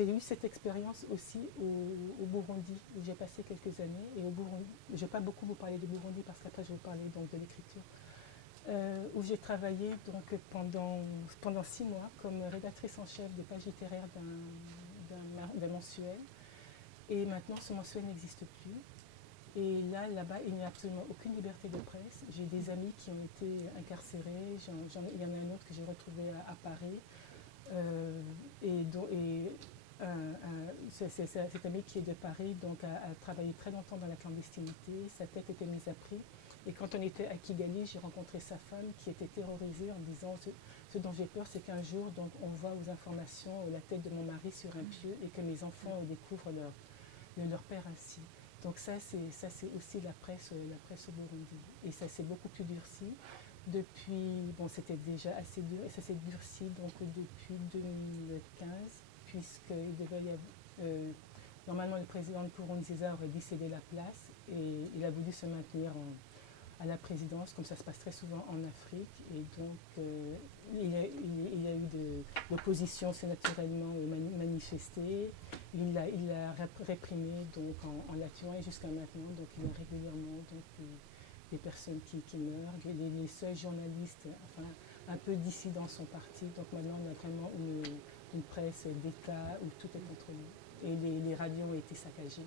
J'ai eu cette expérience aussi au Burundi, où j'ai passé quelques années. Et au Burundi, je ne vais pas beaucoup vous parler du Burundi parce qu'après je vais vous parler donc, de l'écriture. Où j'ai travaillé donc, pendant 6 mois comme rédactrice en chef des pages littéraires d'un mensuel. Et maintenant, ce mensuel n'existe plus. Et là-bas, il n'y a absolument aucune liberté de presse. J'ai des amis qui ont été incarcérés. Il y en a un autre que j'ai retrouvé à Paris. Euh, et cet ami qui est de Paris donc a travaillé très longtemps dans la clandestinité. Sa tête était mise à prix. Et quand on était à Kigali, j'ai rencontré sa femme qui était terrorisée en disant ce dont j'ai peur, c'est qu'un jour donc, on voit aux informations la tête de mon mari sur un pieu et que mes enfants découvrent leur père ainsi. Donc ça c'est aussi la presse au Burundi. Et ça s'est beaucoup plus durci depuis, bon c'était déjà assez dur, et ça s'est durci donc depuis 2015, puisqu'il devait y avoir, normalement le président Nkurunziza aurait dû céder la place, et il a voulu se maintenir à la présidence, comme ça se passe très souvent en Afrique. Et donc, il y a eu de l'opposition, s'est naturellement manifestée. Il l'a réprimé donc, en la tuant, et jusqu'à maintenant, donc, il y a régulièrement donc, des personnes qui meurent. Les seuls journalistes, enfin, un peu dissidents sont partis. Donc maintenant, on a vraiment une presse d'État où tout est contrôlé. Et les radios ont été saccagées.